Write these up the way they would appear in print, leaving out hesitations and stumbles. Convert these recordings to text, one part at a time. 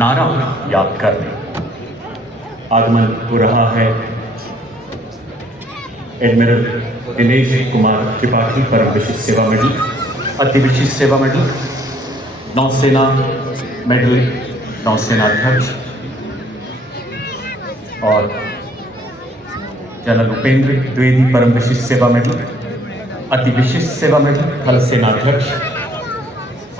नारा याद कर लें। आगमन हो रहा है एडमिरल दिनेश कुमार त्रिपाठी परम विशिष्ट सेवा मेडल, अति विशिष्ट सेवा मेडल, नौसेना मेडल, नौसेना अध्यक्ष और जनरल उपेंद्र द्विवेदी परम विशिष्ट सेवा मेडल, अति विशिष्ट सेवा मेडल, थल सेना अध्यक्ष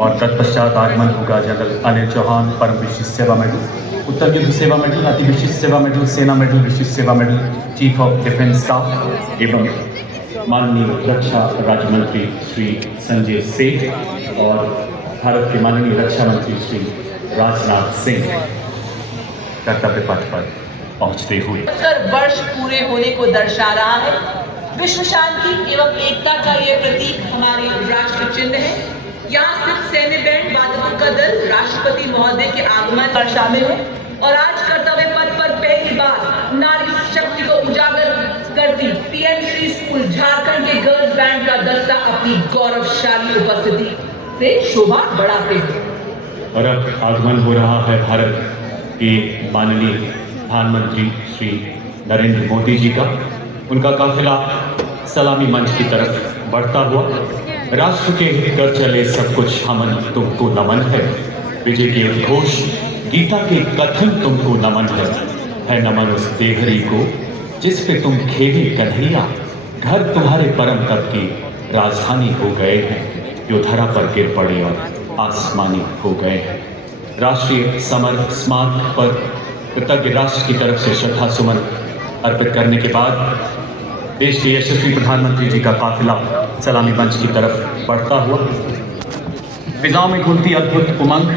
और तत्पश्चात आगमन होगा जनरल अनिल चौहान परम विशिष्ट सेवा मेडल, उत्तर युद्ध सेवा मेडल, अति विशिष्ट सेवा मेडल, सेना मेडल, विशिष्ट सेवा medal, chief of defence staff एवं माननीय रक्षा राज्य मंत्री श्री संजय सेठ और भारत के माननीय रक्षा मंत्री श्री राजनाथ सिंह कर्तव्य पथ पर पहुंचते हुए 70 वर्ष पूरे होने को दर्शा रहा है। विश्व शांति एवं एकता का ये प्रतीक हमारे राष्ट्र चिन्ह है। यहाँ स्थित सैन्य बैंड वादकों का दल राष्ट्रपति महोदय के आगमन पर शामिल है और आज कर्तव्य पथ पर पहली बार नारी शक्ति को उजागर करती पीएम श्री स्कूल झारखंड के गर्ल्स बैंड का दस्ता अपनी गौरवशाली उपस्थिति से शोभा बढ़ाते हैं। और अब आगमन हो रहा है भारत के माननीय प्रधानमंत्री श्री नरेंद्र मोदी जी का। उनका काफिला सलामी मंच की तरफ बढ़ता हुआ राष्ट्र के हित कर चले सब कुछ हमन तुमको नमन है, विजय के उद्घोष गीता के कथन तुमको नमन है नमन उस देहरी को जिस पे तुम खेले कन्हैया, घर तुम्हारे परम तप की राजधानी हो गए हैं, जो धरा पर गिर पड़े और आसमानी हो गए हैं। राष्ट्रीय समर स्मारक पर कृतज्ञ राष्ट्र की तरफ से श्रद्धा सुमन अर्पित करने के बाद देश के यशस्वी प्रधानमंत्री जी का काफिला सलामी मंच की तरफ बढ़ता हुआ फिजाओं में घूमती अद्भुत उमंग,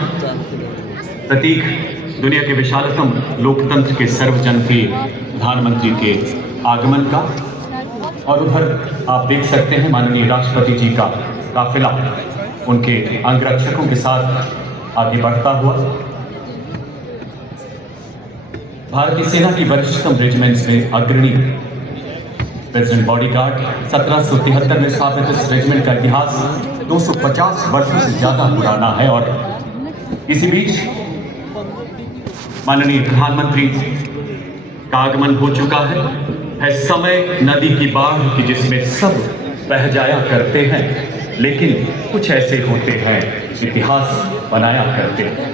प्रतीक दुनिया के विशालतम लोकतंत्र के सर्वजनप्रिय प्रधानमंत्री के आगमन का। और उधर आप देख सकते हैं माननीय राष्ट्रपति जी का काफिला उनके अंगरक्षकों के साथ आगे बढ़ता हुआ भारतीय सेना की वरिष्ठतम रेजिमेंट्स में अग्रणी प्रेसिडेंट बॉडीगार्ड 1773 में स्थापित इस रेजिमेंट का इतिहास 250 वर्षों से ज्यादा पुराना है और इसी बीच माननीय प्रधानमंत्री का आगमन हो चुका है समय नदी की बाढ़ की जिसमें सब बह जाया करते हैं, लेकिन कुछ ऐसे होते हैं इतिहास बनाया करते हैं।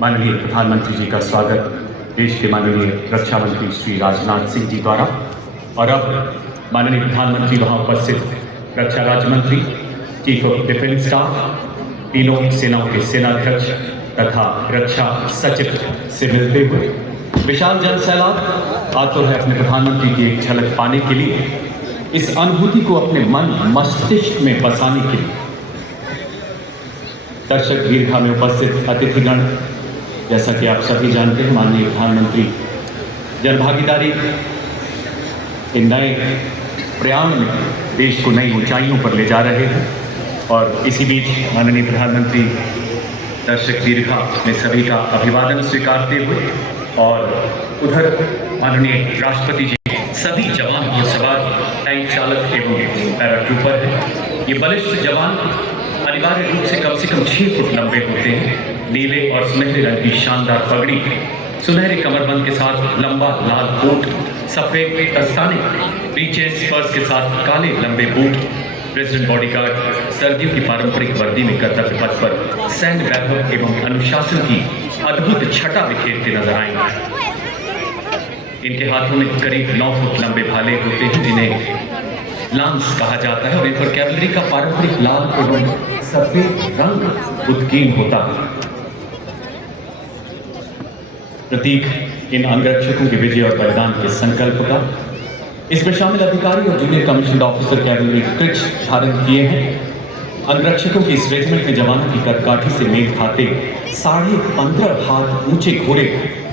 माननीय प्रधानमंत्री जी का स्वागत देश के माननीय रक्षा मंत्री श्री राजनाथ सिंह जी द्वारा और अब माननीय प्रधानमंत्री वहां उपस्थित रक्षा राज्य मंत्री, चीफ ऑफ डिफेंस स्टाफ, तीनों सेनाओं के सेनाध्यक्ष तथा रक्षा सचिव से मिलते हुए विशाल जन सैलाब आतुर है अपने प्रधानमंत्री की एक झलक पाने के लिए, इस अनुभूति को अपने मन मस्तिष्क में बसाने के लिए। दर्शक दीर्घा में उपस्थित अतिथिगण, जैसा कि आप सभी जानते हैं माननीय प्रधानमंत्री जनभागीदारी के नए प्रयाण में देश को नई ऊंचाइयों पर ले जा रहे हैं और इसी बीच माननीय प्रधानमंत्री दर्शक दीर्घा में सभी का अभिवादन स्वीकारते हुए और उधर माननीय राष्ट्रपति जी सभी जवान और सवार टैंक चालक एवं पैराट्रूपर हैं। ये बलिष्ठ जवान अनिवार्य रूप से कम 6 फुट लंबे होते हैं। नीले और सुनहरे रंग की शानदार पगड़ी, सुनहरे कमरबंद के साथ लंबा लाल कोट, सफेद दस्ताने, नीचे स्पर्श के साथ काले लंबे बूट। प्रेसिडेंट बॉडीगार्ड सर्दियों की पारंपरिक वर्दी में कर्तव्य पथ पर सैन्य वैभव एवं अनुशासन की अद्भुत छटा बिखेरते नजर आएंगे। इनके हाथों में करीब 9 फुट लंबे भाले होते हैं जिन्हें लांस कहा जाता है और इन पर कैवलरी का पारंपरिक लाल एवं सफेद रंग उत्कीर्ण होता है। प्रतीक इन अंगरक्षकों के विजय और बलिदान के संकल्प का। इसमें शामिल अधिकारी और जूनियर कमीशन्ड ऑफिसर कैवलरी क्रिच धारण किए हैं। अंगरक्षकों की इस रेजिमेंट में जवानों की कदकाठी से मेल खाते 15.5 हाथ ऊंचे घोड़े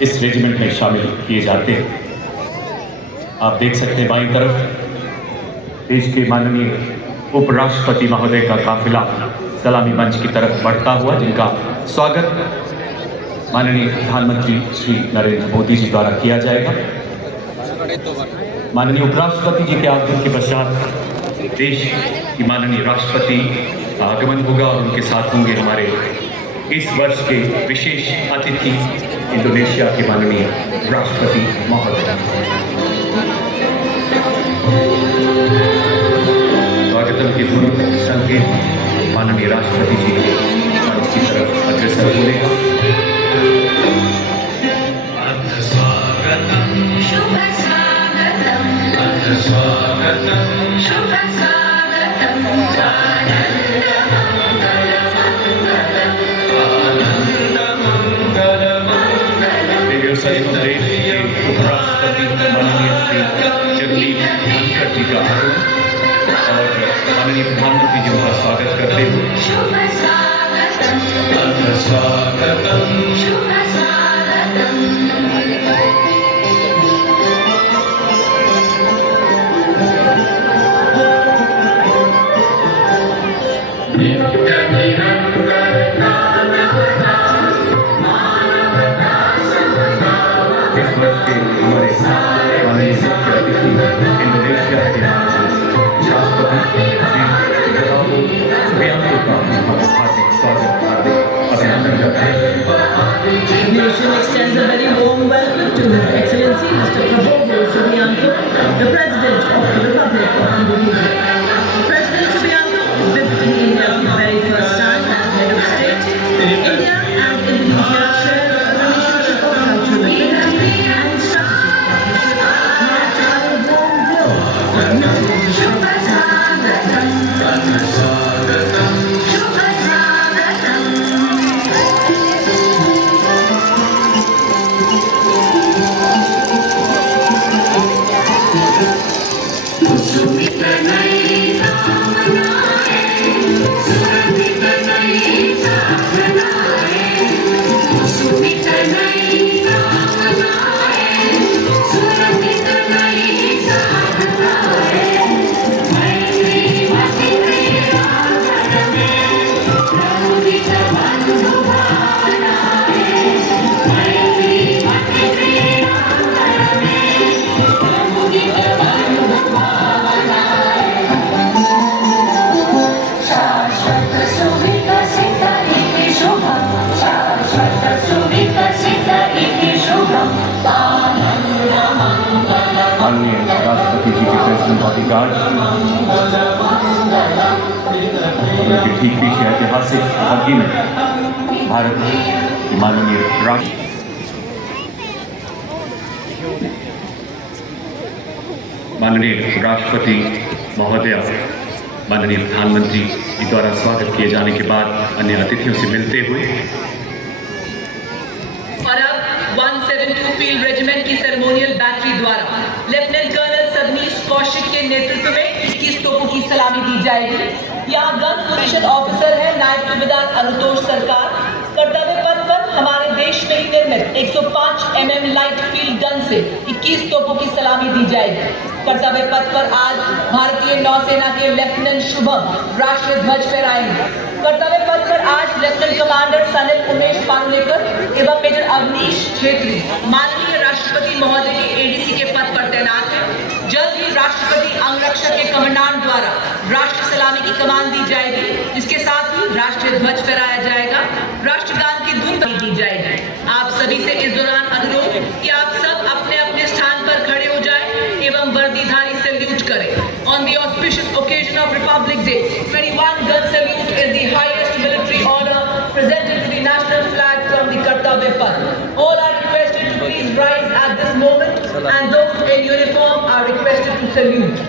इस रेजिमेंट में शामिल किए जाते हैं। आप देख सकते हैं बाईं तरफ देश के माननीय उपराष्ट्रपति महोदय का काफिला सलामी मंच की तरफ बढ़ता हुआ, जिनका स्वागत माननीय प्रधानमंत्री श्री नरेंद्र मोदी जी द्वारा किया जाएगा। माननीय उपराष्ट्रपति जी के आगमन के पश्चात देश की माननीय राष्ट्रपति का आगमन होगा और उनके साथ होंगे हमारे इस वर्ष के विशेष अतिथि इंडोनेशिया के माननीय राष्ट्रपति महोदय। स्वागतम के पूर्व संकेत माननीय राष्ट्रपति जी मंच की तरफ अग्रसर होने उपराष्ट्रपति माननीय श्री जगदीप धनखड़ जी का और माननीय प्रधानमंत्री जी का स्वागत करते इस वर्ष के हमारे माननीय मुख्य अतिथि इंडोनेशिया के राष्ट्रपति श्री सुबियांतो का हार्दिक स्वागत हार्दिक अभिनंदन करते हैं। The nation extends a very warm welcome to His Excellency Mr. Prabowo Subianto, the President of the Republic of Indonesia. President Subianto is visiting India for the very first time as head of state. India and Indonesia share a relationship of cultural affinity and strategic partnership, marked by a warm glow of mutual माननीय राष्ट्रपति जी के president bodyguard उनके ठीक पीछे ऐतिहासिक hockey में भारत माननीय राष्ट्रपति महोदय माननीय प्रधानमंत्री जी द्वारा स्वागत किए जाने के बाद अन्य अतिथियों से मिलते हुए और अब 172 फील्ड रेजिमेंट की सेरेमोनियल बैटरी द्वारा लेफ्टिनेंट कर्नल सबनीश कौशिक के नेतृत्व में 21 तोपों की सलामी दी जाएगी। यहाँ गन पोजीशन ऑफिसर है नायब सूबेदार अनुतोष सरकार। कर्तव्य पथ पर हमारे देश में ही निर्मित 105 mm लाइट फील्ड गन से 21 तोपों की सलामी दी जाएगी। कर्तव्य पथ पर आज भारतीय नौसेना के लेफ्टिनेंट शुभम राष्ट्रीय ध्वज फहराएंगे। कर्तव्य पथ पर आज लेफ्टिनेंट कमांडर सनिल उमेश पानुलेकर एवं मेजर अवनीश छेत्री माननीय राष्ट्रपति महोदय के एडीसी के पद पर तैनात हैं। जल्द ही राष्ट्रपति अंगरक्षक के कमांडेंट द्वारा राष्ट्र सलामी की कमान दी जाएगी, जिसके साथ ही राष्ट्रीय ध्वज फहराया जाएगा, राष्ट्रगान की धुन दी जाएगी। आप सभी से इस दौरान अनुरोध कि आप सब अपने अपने स्थान पर खड़े हो जाएं एवं वर्दीधारी सैल्यूट करें। On the auspicious occasion of Republic Day, 21 gun salute is the highest military honor presented to the national flag from the Kartavya Path. All are requested to please rise at this moment, and those in uniform are requested to salute.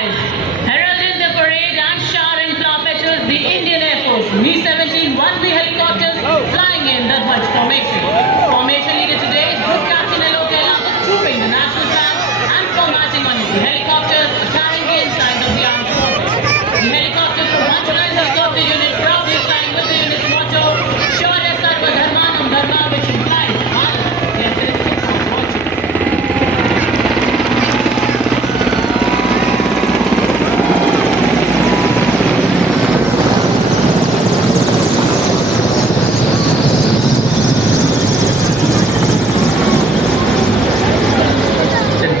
skies. Heralding the parade and showering flower petals, the Indian Air Force Mi-17 1B helicopters flying in the Dvaj formation. Formation leader today is Group Captain Alok Gehlots, trooping the national flag and formatting on his helicopters carrying the ensigns of the armed forces. The helicopter from 109 helicopter unit proudly flying with the unit's motto, Shaurya Sarva Dharmanam Dharma, which implies Bharat, the essence of virtue.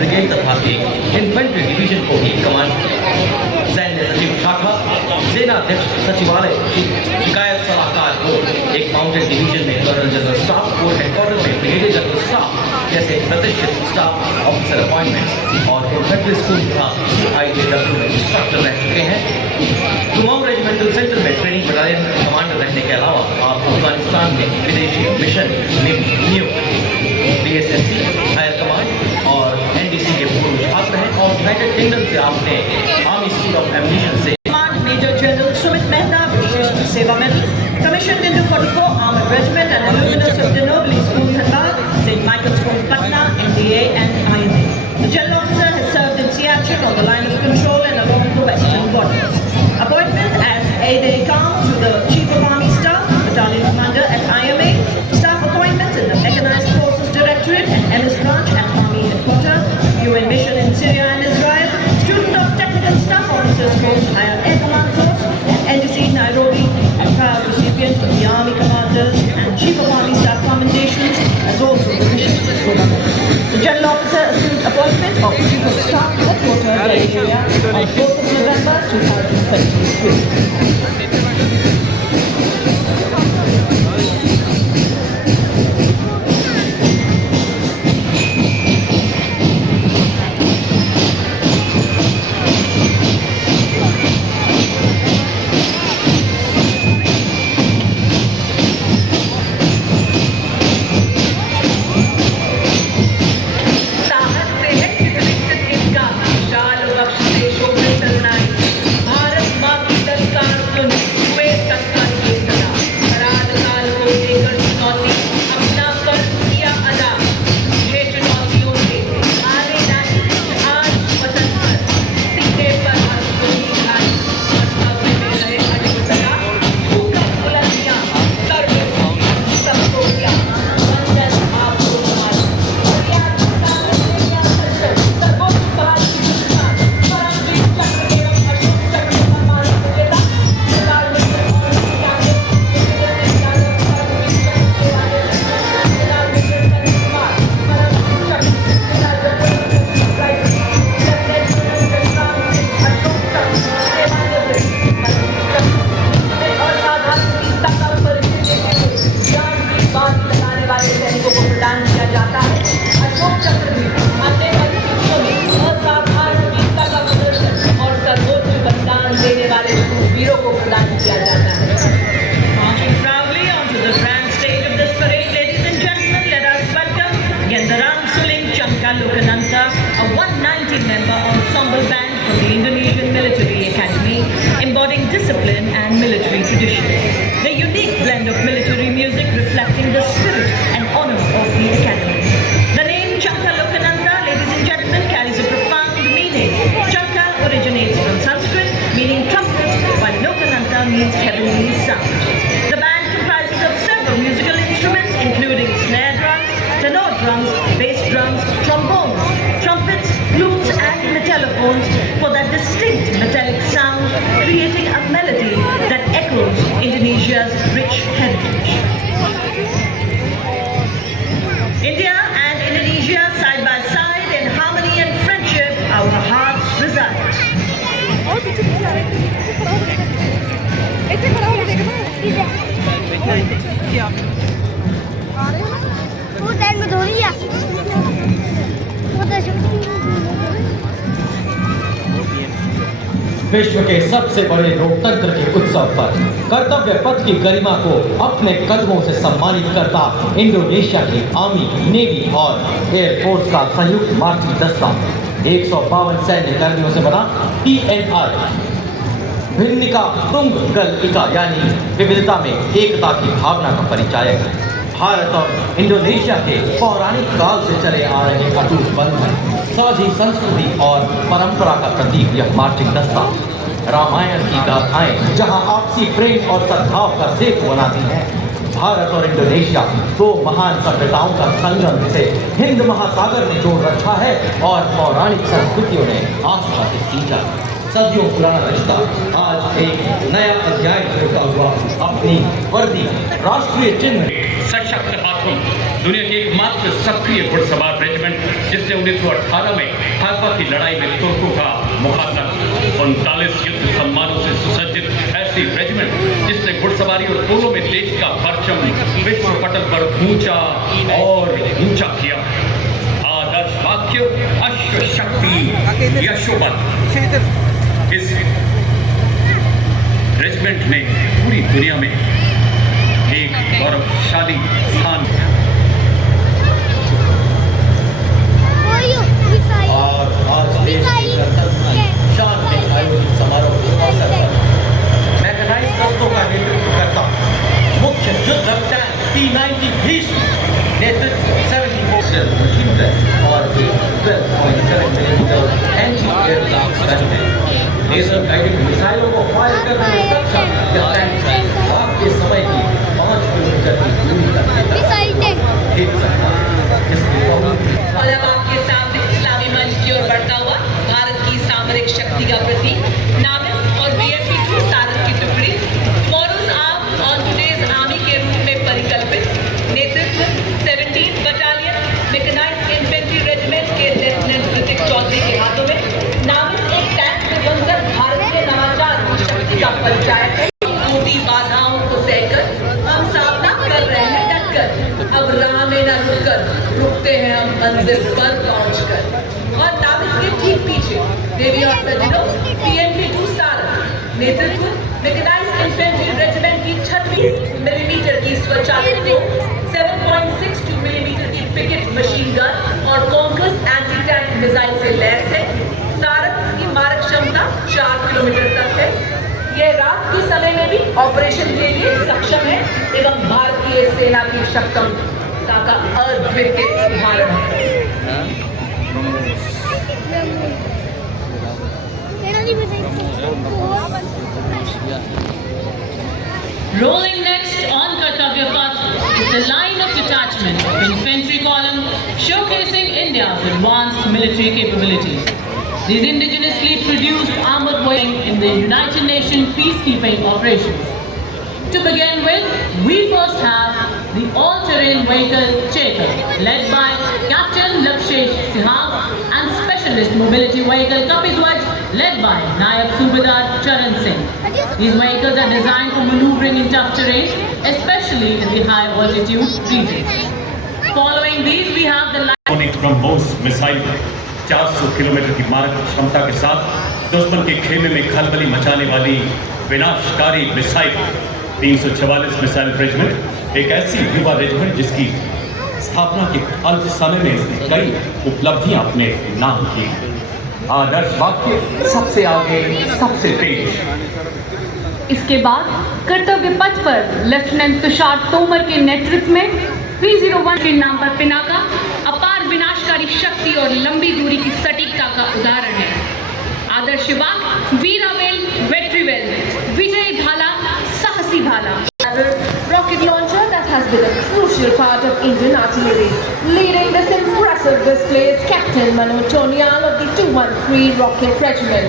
Brigade तथा एक infantry division को भी command सैन्य सचिव शाखा सेना अध्यक्ष सचिवालय की शिकायत सलाहकार बोर्ड एक माउंटेड डिवीजन में colonel general staff corps headquarter में ब्रिगेडियर जनरल स्टाफ जैसे प्रतिष्ठित स्टाफ ऑफिसर अपॉइंटमेंट और इन्फेंट्री स्कूल तथा IJW में इंस्ट्रक्टर रह चुके हैं। कुमाऊं रेजिमेंटल सेंटर में ट्रेनिंग बटालियन कमांडर रहने के अलावा आप अफगानिस्तान में विदेशी मिशन नियुक्त PSSC हायर कमांड और NDC के पूर्व छात्र हैं और यूनाइटेड किंगडम से आपने आर्मी स्कूल ऑफ एम्यूनिशन से Command Major General Sumit Mehta, Vishesh Seva Medal, commissioned into 44 Armored Regiment and alumnus of the Nobly School, Dhanbad, St. Michael's School, Patna, NDA and INA. The General Officer has served in Siachen on the line of control and along the western borders. Appointment as aide-de-camp to the Chief of Army Staff, Battalion Commander at IMA, staff appointments in the Mechanized Forces Directorate and MS Branch at Army Headquarters, UN Mission in Syria and Israel, student of Technical Staff Officers Course, Higher Air Command Course, and NDC Nairobi, and proud recipient of the Army Commanders and Chief of Army Staff commendations, as also the mission program. The General Officer assumed appointment of Chief of Staff Headquarters, Nigeria, on 4th of November 2023. साहस से है विकसित इनका विशाल वक्ष से शोभित तरुणाई भारत माँ की ललकार सुन हुए तत्पर ये सदा कराल काल को देकर चुनौती अपना कर किया अदा ये चुनौतियों से आने नहीं आज वतन पर सीने पर आंसुओं खाई और भव्य में रहे अजब सदा भूकंप बुलंदियां सर्व सबको क्या वंदन आपको हमारी सैनिकों को प्रदान किया जाता है। अशोक चक्र भी अन्य परिस्थितियों में असाधारण वीरता का प्रदर्शन और सर्वोच्च बलिदान देने वाले वीरों को प्रदान किया जाता है। Marching proudly onto the grand stage of this parade, ladies and gentlemen, let us welcome Gendarang Suling Chamka Lokananta, a 190-member ensemble band from the Indonesian Military Academy, embodying discipline and military tradition. The unique blend of military music reflecting the spirit and honor of the Academy. The name Chamka Lokananta, ladies and gentlemen, carries a profound meaning. Chamka originates from Sanskrit, meaning trumpet, while Lokananta means heavenly sound. The band comprises of several musical instruments, including snare drums, tenor drums, bass drums, trombones, trumpets, flutes, and metallophones for that distinct metallic sound, creating a melody that echoes Indonesia's rich heritage. India and Indonesia side by side in harmony and friendship, our hearts reside. वो time में धोनी है वो तो विश्व के सबसे बड़े लोकतंत्र के उत्सव पर कर्तव्य पथ की गरिमा को अपने कदमों से सम्मानित करता इंडोनेशिया की आर्मी, नेवी और एयरफोर्स का संयुक्त मार्चिंग दस्ता 152 सैन्य कर्मियों से बना TNR भिन्निका तुंगगल इका यानी विविधता में एकता की भावना का परिचायक है। भारत और इंडोनेशिया के पौराणिक काल से चले आ रहे अटूट बंधन, साझी संस्कृति और परंपरा का प्रतीक यह मार्चिंग दस्ता रामायण की गाथाएं जहां आपसी प्रेम और सद्भाव का सेतु बनाती हैं। भारत और इंडोनेशिया दो महान सभ्यताओं का संगम से हिंद महासागर ने जोड़ रखा है और पौराणिक संस्कृतियों ने आस्था से सींचा। सदियों पुराना रिश्ता आज एक नया अध्याय जोड़ता हुआ अपनी वर्दी राष्ट्रीय चिन्ह सशक्त हाथों दुनिया की एकमात्र सक्रिय घुड़सवार रेजिमेंट जिसने 1918 में हाइफा की लड़ाई में तुर्कों का मुकाबला 39 युद्ध सम्मानों से सुसज्जित ऐसी रेजिमेंट जिसने घुड़सवारी और पोलो में देश का परचम विश्व पटल पर ऊंचा और ऊंचा किया। आदर्श वाक्य अश्व शक्ति यशोबल। इस रेजिमेंट ने पूरी दुनिया में एक गौरवशाली स्थान और आज देश की गणतंत्र शान में आयोजित समारोह के अवसर पर मैकेनाइज्ड दस्तों का नेतृत्व करता मुख्य युद्ध टैंक T-90 भीष्म नेतृत्व 74 मशीन गन और 12.7 मिलीमीटर एंटी एयरक्राफ्ट गन है। लेजर गाइडेड मिसाइलों को फायर करने में सक्षम यह टैंक आपके समय की 5 किलोमीटर की दूरी तक हिट सकता है। जिसकी और अब आपके सामने इस्लामी मंच की ओर बढ़ता हुआ भारत की सामरिक शक्ति का प्रतीक नाविक और BMP-2 सारंग की टुकड़ी forearm on today's army के रूप में परिकल्पित नेतृत्व 17th battalion mechanised infantry regiment के लेफ्टिनेंट ऋतिक चौधरी के हाथों में नाविक एक टैंक में बनकर भारतीय नवाचार की शक्ति का परिचायक है। टूटी बाधाओं को सहकर हम सामना कर रहे हैं डटकर, अब राह में न रुकते हैं हम मंजिल पर पहुंचकर। और नाविक के ठीक पीछे देवी और सजनों TNP-2 सारंग नेतृत्व मैकेनाइज्ड इन्फेंट्री रेजिमेंट की 36 मिलीमीटर की स्वचालित तोप 7.62 मिलीमीटर की पिकेट मशीन गन और कॉन्कस एंटी टैंक मिसाइल से लैस है। सारंग की मारक क्षमता 4 किलोमीटर तक है। यह रात के समय में भी ऑपरेशन के लिए सक्षम है एवं भारतीय सेना की सक्षमता का अद्वितीय उदाहरण है। Rolling next on Kartavya Path is the line of detachment of infantry column showcasing India's advanced military capabilities. These indigenously produced armored vehicles in the United Nations peacekeeping operations. To begin with, we first have the all-terrain vehicle Chetak, led by Captain Lakshesh Sihag, and specialist mobility vehicle Kapidwaj, led by Nayab Subedar Charan Singh. These vehicles are designed for maneuvering in tough terrain, especially in the high altitude regions. Following these, we have the BrahMos missile 400 kilometre की मारक क्षमता के साथ दुश्मन के खेमे में खलबली मचाने वाली विनाशकारी मिसाइल 344 मिसाइल रेजिमेंट एक ऐसी युवा रेजिमेंट जिसकी स्थापना के अल्प समय में कई उपलब्धियां अपने नाम की। आदर्श वाक्य सबसे आगे सबसे तेज। इसके बाद कर्तव्य पथ पर लेफ्टिनेंट तुषार तोमर के नेतृत्व में 301 के नाम पर पिनाका अपार विनाशकारी शक्ति और लंबी दूरी की सटीकता का उदाहरण है। आदर्श वाक्य वीरावेल वेट्रीवेल विजय भाला साहसी भाला। Rocket launcher that has been a crucial part of Indian artillery. Leading this impressive display is Captain Manoj Tonyal of the 213 Rocket Regiment.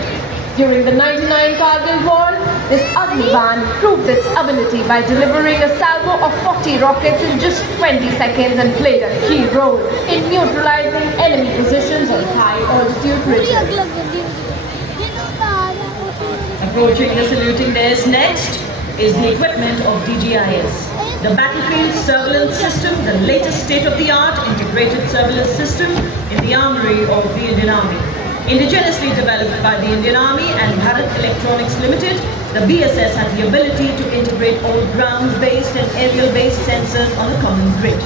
During the 99 Kargil War, this Agniban proved its ability by delivering a salvo of 40 rockets in just 20 seconds and played a key role in neutralizing enemy positions on high altitude ridges. Approaching the saluting dais next is the equipment of DGIS. The battlefield surveillance system, the latest state-of-the-art integrated surveillance system in the armory of the Indian Army. Indigenously developed by the Indian Army and Bharat Electronics Limited, the BSS had the ability to integrate all ground-based and aerial-based sensors on a common grid.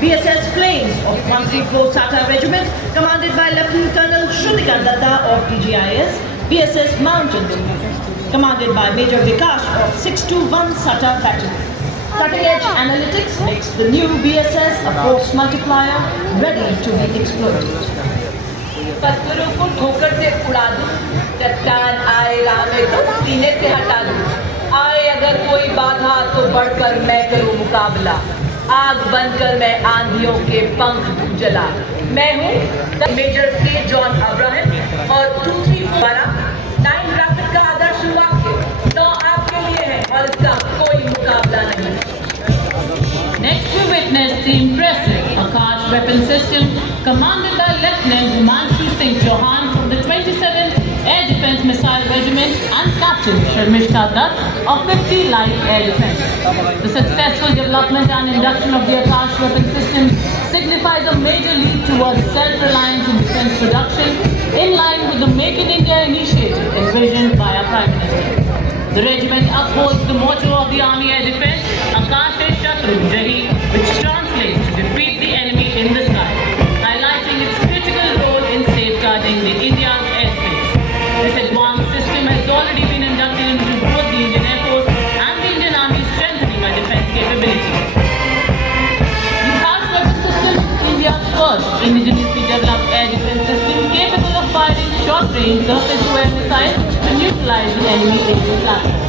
BSS planes of 134 SATA Regiment, commanded by Lieutenant Colonel Shrutikar Datta of DGIS, BSS Mountains, commanded by Major Vikash of 621 SATA Battery. Cutting-edge analytics makes the new BSS a force multiplier ready to be exploited. पत्थरों को ठोकर से उड़ा दूं, चट्टान आए राह में तो सीने से हटा दूं, आए अगर कोई बाधा तो बढ़कर मैं करूं मुकाबला, आग बनकर मैं आंधियों के पंख जला। मैं हूं मेजर के जॉन अब्राहम और 234 9 राफेल का आदर्श वाक्य 9 आपके लिए है और इसका कोई मुकाबला नहीं। Next we witness the impressive Akash weapon system commanded by Lieutenant Himanshu Singh Chauhan from the 27th Air Defence Missile Regiment and Captain Sharmishta Dutt of 50 Light Air Defence. The successful development and induction of the Akash weapon system signifies a major leap towards self-reliance in defence production in line with the Make in India initiative envisioned by our Prime Minister. The regiment upholds the motto of the Army Air Defence, Akash Shatru Jahi, which translates to defeat the enemy in the sky, highlighting its critical role in safeguarding the India's airspace. This advanced system has already been inducted into both the Indian Air Force and the Indian Army, strengthening our defence capabilities. The Akash weapon system is India's first indigenously developed air defence system capable of firing short-range surface-to-air missiles to neutralize the enemy aerial platform.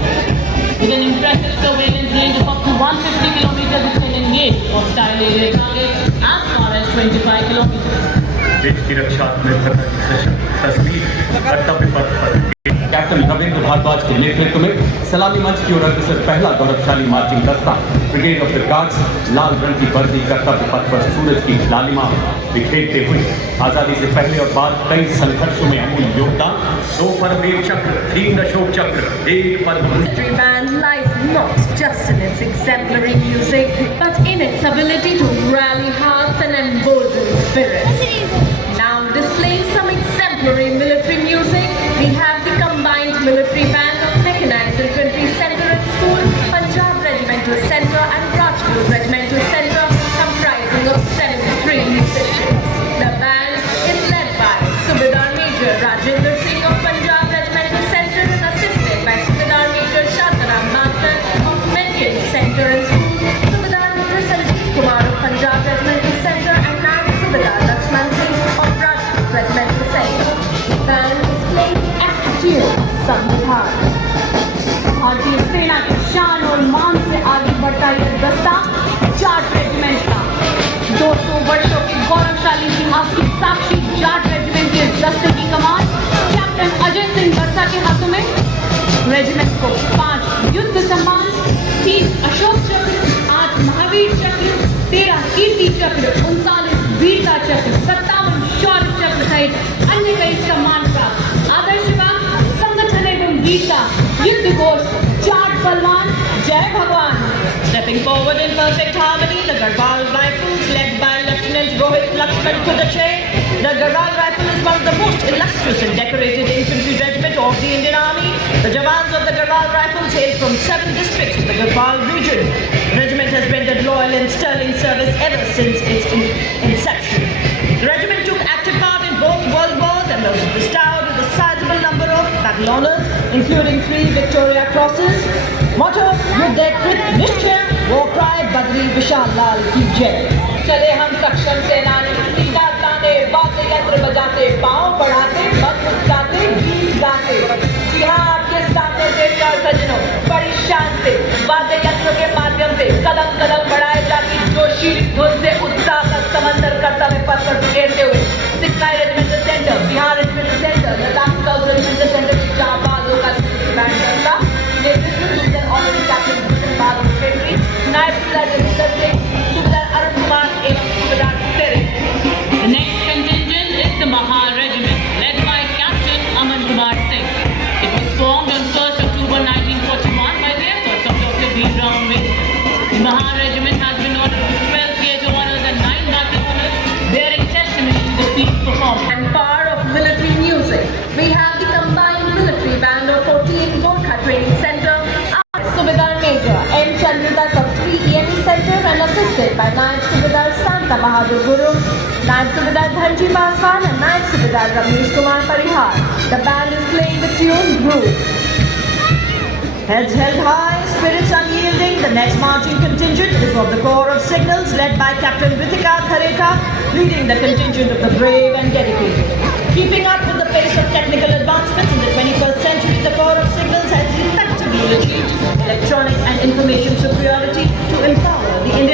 With an impressive surveillance range of up to 150 kilometers, it can engage hostile area targets as far as 25 kilometers. देश की रक्षा आत्मनिर्भरता की सशक्त तस्वीर कर्तव्य पथ पर captain Ravindra Bhardwaj के नेतृत्व में सलामी मंच की ओर अग्रसर पहला गौरवशाली मार्चिंग दस्ता ब्रिगेड ऑफ द गार्ड्स लाल रंग की वर्दी कर्तव्य पथ पर सूरज की लालिमा बिखेरते हुए आजादी से पहले और बाद कई संघर्षों में अमूल्य योगदान 2 परमवीर चक्र 3 अशोक चक्र 1 पद्म Military band lies not just in its exemplary music, but in its ability to rally hearts and embolden spirits. Now displaying some exemplary military music, we have the combined military band of Mechanized Infantry Centre and School, Punjab Regimental Centre and Rajput Regimental Centre, comprising of 73 musicians. The band is led by Subedar Major Rajendra Singh of Punjab Regimental Centre and assisted by Subedar Major Shataram Mathur of Median Centre and School, Subedar Major Sanjeev Kumar of Punjab Regimental Centre and now Subedar Lakshman Singh of Rajput Regimental Centre. The band is playing aptitude Sambhar. भारतीय सेना की शान और मान से आगे बढ़ता यह दस्ता जाट रेजिमेंट का 200 वर्षों के गौरवशाली इतिहास की साक्षी जाट रेजिमेंट के दस्ते की कमान कैप्टन अजय सिंह बरसा के हाथों में। रेजिमेंट को 5 युद्ध सम्मान, 3 अशोक चक्र, 8 महावीर चक्र, 13 कीर्ति चक्र, 39 वीरता चक्र, 57 शौर्य चक्र सहित अन्य कई सम्मान प्राप्त। आदर्शवाद, संगठन एवं वीरता, युद्ध घोष, जाट बलवान, जय भगवान। Stepping forward in perfect harmony, the Garhwal Rifles, led by Lieutenant Rohit Lakshman Kudache. The Garhwal Rifle is one of the most illustrious and decorated infantry regiment of the Indian Army. The Jawans of the Garhwal Rifles hail from 7 districts of the Garhwal region. The regiment has rendered loyal and sterling service ever since its inception. The regiment took active part in both World Wars and was bestowed with a sizable number of battle honours, including 3 Victoria Crosses. Motto, Yuddha Krit Nishchaya, War Cry, Badri Vishal Lal की जय। चले हम सक्षम सेनानी सीधा ताने वाद्य यंत्र बजाते पाँव बढ़ाते मत मुस्काते गीत गाते। जी हाँ, आपके सामने देखकर सजनों बड़ी शान से वाद्य यंत्र के माध्यम से कदम कदम बढ़ाए जाती जोशी धुन से उत्साह का समंदर कर्तव्य पथ पर बिखेरते हुए सिक्काई regimental centre, Bihar regimental centre, Ladakh scout regimental centre की जाबाजों का बैंड करता नेतृत्व ऑनरेरी कैप्टन बाबू सेक्रेटरी नायब सुबेदार जगदीश सिंह, सुबेदार अरुण कुमार एवं सुबेदार तेरी। The next contingent is the Mahar Regiment, led by Captain Aman Kumar Singh. It was formed on 1st October 1941 by the efforts of Dr. Bhim Rao Ambedkar. The Mahar Regiment has been ordered with 12 theatre honours and 9 battle honours, bearing testimony to the peace performance And power of military music. We have the combined military band of 14 Gorkha Training Center, Subedar Major M. Chandridas of 3 EME Center and assisted by Naib Subedar Santa Bahadur Guru, Naib Subedar Dhanji Paswan and Naib Subedar Ramesh Kumar Parihar. The band is playing the tune Groove. Heads held high, spirits unyielding, the next marching contingent is of the Corps of Signals led by Captain Ritika Thareta, leading the contingent of the brave and dedicated. Keeping up with the pace of technical advancements in the 21st century, the Corps of Signals has effectively achieved electronic and information superiority to empower the Indian